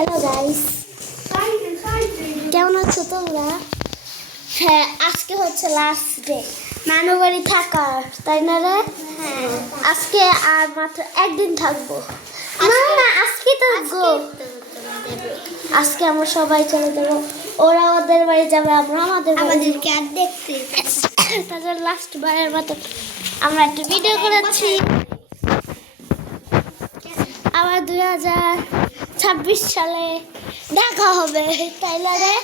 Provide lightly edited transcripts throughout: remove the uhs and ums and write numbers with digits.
Hello guys, কেমন আছো তোমরা? হ্যাঁ, আজকে হচ্ছে লাস্ট ডে নানুবাড়ি থাকার, তাই না রে? হ্যাঁ, আজকে আর মাত্র একদিন থাকবো। না না, আজকে থাকবো। আজকে আমরা সবাই চলে যাবো, ওরা ওদের বাড়ি যাবে, আমরা আমাদের আমাদের ক্যাট দেখতে। তাদের লাস্ট বারের মতো আমরা একটা ভিডিও করেছি। আবার 2026 সালে দেখা হবে, তাই না রে?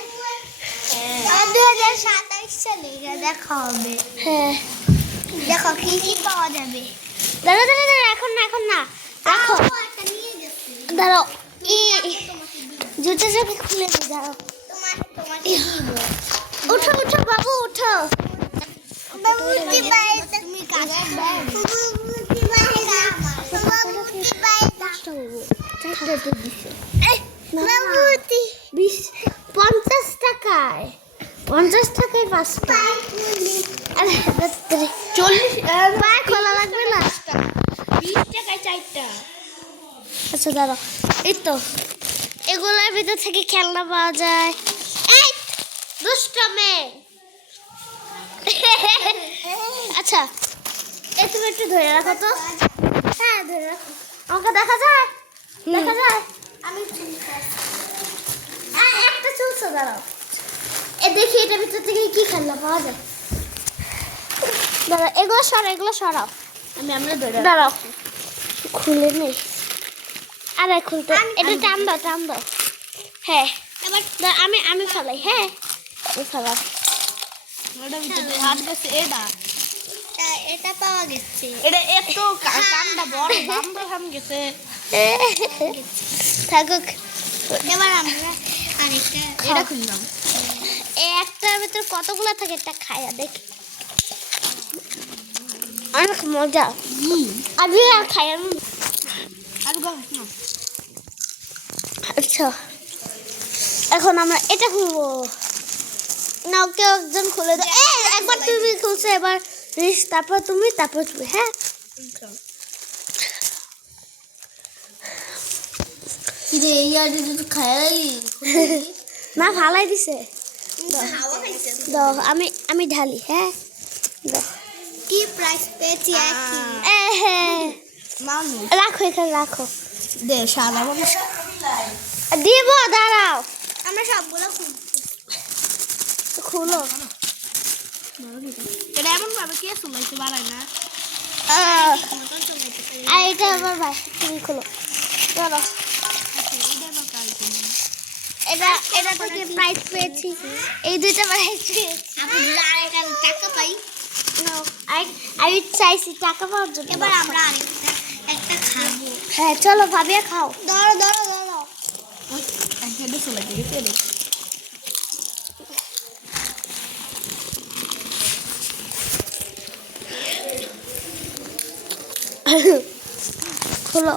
আর 2027 সালে দেখা হবে। হ্যাঁ, দেখো কি কি পাওয়া যাবে। দাঁড়া দাঁড়া দাঁড়া, এখন না রাখো। একটা নিয়ে যাচ্ছি। দাঁড়াও, জুতো চোখে খুলে দিই, দাঁড়াও। তোমাকে দিব। উঠো উঠো বাবু, উঠো। বাবুটি বাইরে তুমি কাজ বাবুটি বাইরে বাবুটি বাইরে বাবুটি 50 টাকায় 5টা। আরে 40 পায়ে খোলা লাগবে না। 20 টাকায় 4টা। আচ্ছা দাঁড়াও, এই তো এগুলোর ভিতর থেকে খেলনা পাওয়া যায়। এই দুষ্ট মেয়ে। আচ্ছা, এই তুমি একটু ধরে রাখো তো। হ্যাঁ, ধরে রাখো। আমাকে দেখা যায়? আমি একটা চলছে, দাঁড়াও। দেখি এটার ভিতর থেকে কি খেলনা পাওয়া যায়। দাঁড়াও, এগুলো সরাও। আমরা ধরে দাঁড়াও, খুলে নেই। আরে খুলতে, এটা টান দাও। হ্যাঁ, এবার আমি ফেলাই। হ্যাঁ, আমি ফেলাই। ওটা ভিতরে হাত গেছে এটা পাওয়া গেছে। এটা এত কান্ডা বড় বাম্বা হাম গেছে। থাকুক। এবার আমরা আরেকটা এটা খুললাম। এই একটার ভিতর কতগুলো থাকে, একটা খায়া দেখি। অনেক মজা। আমি খাই। আর গো না। আচ্ছা, এখন আমরা এটা খুলবো। নাও, কেউ একজন খুলে দাও। একবার তুমি খুলছো, এবার তারপর তুমি। হ্যাঁ, কি রে ইয়ার যদি খাই না ফালাই দিছে। হাওয়া খাইছে। দাও, আমি ঢালি। হ্যাঁ, দাও। কি প্রাইস পেয়েছি একই হ্যাঁ, মানুষ রাখো, এখানে রাখো। দে শালা মানুষ দিব, দাঁড়াও। আমরা সবগুলো খুলো। এটা এমন ভাবে কে চলাইতে পারায় না। আর এটা আমার ভাই, তুমি খুলো। চলো, এটা থেকে প্রাইজ পেয়েছি। এই দুইটা প্রাইজ পেয়েছি। টাকা পাই। আমি চাইছি টাকা পাওয়ার জন্য। এবার আমরা একটা খাবো। হ্যাঁ, চলো ভাবিয়া খাও। ধরো খুলো।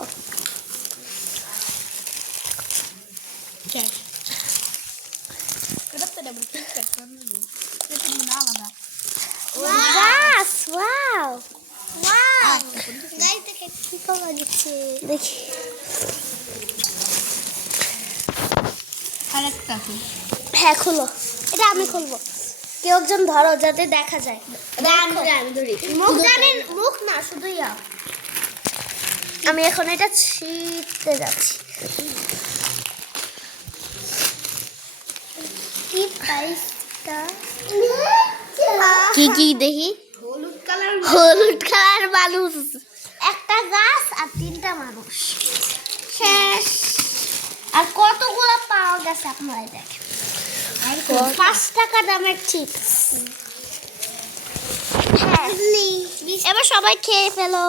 গাছ, ওয়াও। গাড়ি থেকে কি পাওয়া যাচ্ছে দেখি। আরেকটা হ্যাঁ, খুলো। এটা আমি খুলবো। কেউ একজন ধরো, যাতে দেখা যায়। মুখ না, শুধু ইয়া। আমি এখন এটা ছিঁড়তে যাচ্ছি। কি প্রাইসটা কি দেখি। হলুদ কালার মানুষ, একটা গাছ আর 3টা মানুষ। শেষ। আর কতগুলো পাওয়া গেছে আপনারা দেখেন। 5 টাকা দামের চিপস। হ্যাঁ, এবার সবাই খেয়ে ফেলো।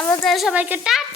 আমাদের সবাইকে টাটা।